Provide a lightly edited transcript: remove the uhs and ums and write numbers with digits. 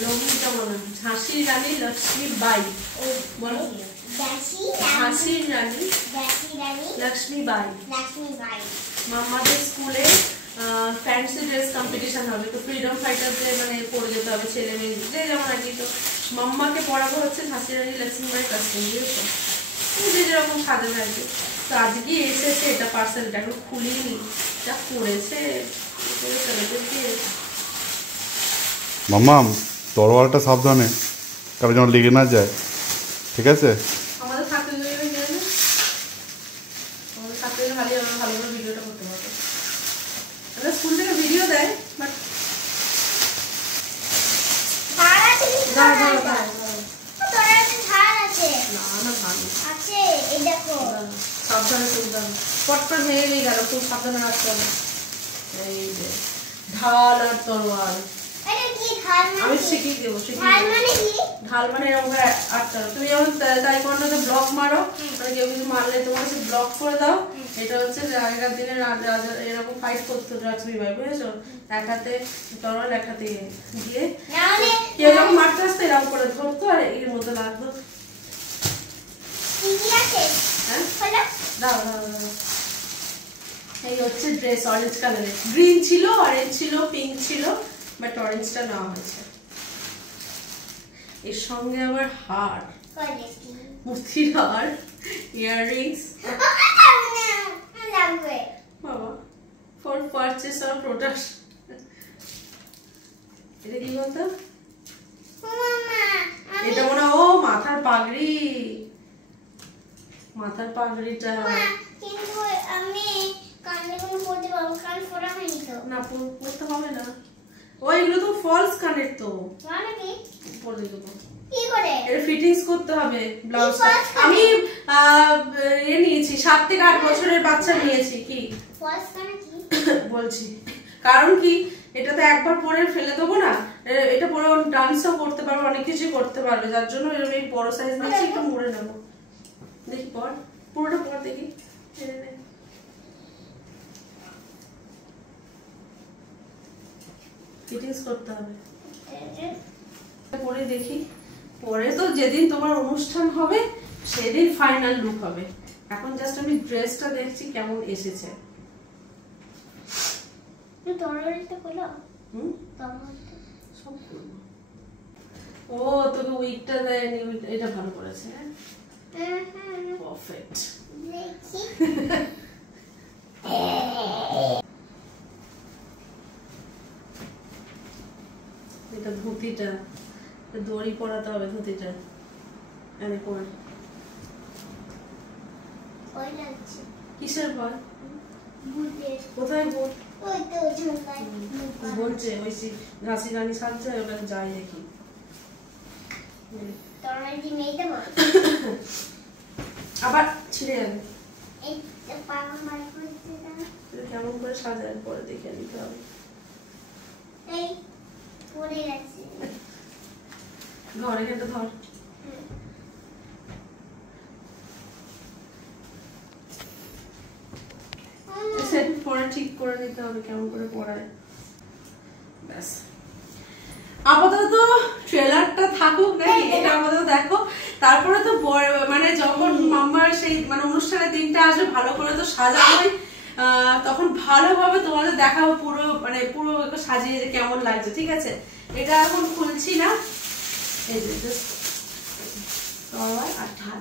লগ্নিটা বলো, ঝাঁসির রানী লক্ষ্মীবাই। বলো, ঝাঁসির রানী লক্ষ্মীবাই। মাম্মাদের স্কুলে ফ্যান্সি ড্রেস কম্পিটিশন হবে, তো ফ্রিডম ফাইটারদের মানে পরে যেতে হবে ছেলে মেয়ে যে যেমন আর কি। তো মাম্মাকে পড়াবো হচ্ছে ঝাঁসির রানী লক্ষ্মীবাই কাস্টিং, বুঝেছো? যে যেরকম সাজাবে আর কি। তো আজকে এসেছে এটা পার্সেলটা, এখন খুলিনি, যা করেছে মাম্মাম তরোয়ালটা সাবধানে, কারণ যেন লেগে না যায়, ঠিক আছে? আমাদের থাকতে আমাদের থাকতে ভালো, আমরা ভালো করে ভিডিওটা করতে পারবো। আমরা স্কুল থেকে ভিডিও দেয়, বাট সাবধানে তুলতাম, পট করে ভেঙে গেল, খুব সাবধানে রাখতে হবে। এই যে ঢাল আর তরোয়াল আমি শিখিয়ে দেবো। ঢাল মানে এরকম আটটা, তুমি যেমন তাইকোয়ান্ডোতে ব্লক মারো, মানে কেউ কিছু মারলে তোমার কাছে ব্লক করে দাও। এটা হচ্ছে আগেকার দিনে এরকম ফাইট করতো লক্ষ্মীবাই, বুঝেছো? এক হাতে তরোয়াল, এক হাতে দিয়ে কেউ যখন মারতে আসতো এরকম করে ধরতো আর এর মধ্যে লাগতো। দাও দাও দাও। এই হচ্ছে ড্রেস, অরেঞ্জ কালারের, গ্রিন ছিল, অরেঞ্জ ছিল, পিঙ্ক ছিল, বাট অরেঞ্জটা নেওয়া হয়েছে। এর সঙ্গে আবার হার, মুক্তির হার, ইয়াররিংস। বাবা, ফর পারচেস অর প্রোডাক্ট। এটা কি বলতো? এটা মনে ও মাথার পাগড়ি, মাথার পাগড়িটা। কিন্তু আমি কানে কোনো পড়তে পারবো, কান ফোড়া হয়নি তো। না পড়তে হবে না, ওইগুলো তো ফলস কানের, তো মানে কি পরে দেবো। কি করে এর ফিটিংস করতে হবে ব্লাউজটা। আমি এ নিয়েছি 7 থেকে 8 বছরের বাচ্চা নিয়েছি। কি ফলস কানে কি বলছি, কারণ কি এটাতে একবার পরে ফেলে দেবো না, এটা পরে ডান্সও করতে পারবে, অনেক কিছু করতে পারবে, যার জন্য এরকম এই বড় সাইজ নিয়েছি, একটু মুড়ে নেবো। দেখি পর, পুরোটা পর দেখি, ফিটিংস করতে হবে পরে দেখি। পরে তো যেদিন তোমার অনুষ্ঠান হবে সেদিন ফাইনাল লুক হবে। এখন জাস্ট আমি ড্রেসটা দেখছি কেমন এসেছে। তরলটা বলো, তরলটা সব করবো। ও তোকে উইকটা দেয়নি, এটা ভালো করেছে, পারফেক্ট। দেখি এটা ধুতিটা, দড়ি পরাতে হবে ধুতিটা। এনে পর, ওই লাগছে কিসের ভয়? বুটের কোথায় বোন? ওই তো ঝুমকায় বলছে ওই ঘাসি রানী সাজছে, ওখানে যাই দেখি। তরল দি মেয়েটা বল, আবার ছিঁড়ে যাবে। এই পাগল মার করতে দাও, কেমন করে সাজায় পরে দেখে নিতে হবে। এই পড়ে গেছে, ধর এখানটা ধর। পরে ঠিক করে নিতে হবে কেমন করে পড়ায়। ব্যাস, আপাতত ট্রেলারটা থাকুক নাকি, এটা আপাতত দেখো। তারপরে তো মানে যখন মাম্মার সেই মানে অনুষ্ঠানের দিনটা আসবে, ভালো করে তো সাজাবো, তখন ভালোভাবে তোমাদের দেখাবো পুরো, মানে পুরো সাজিয়ে যে কেমন লাগছে, ঠিক আছে? এটা এখন খুলছি না, এই যে জাস্ট আর ঢাল।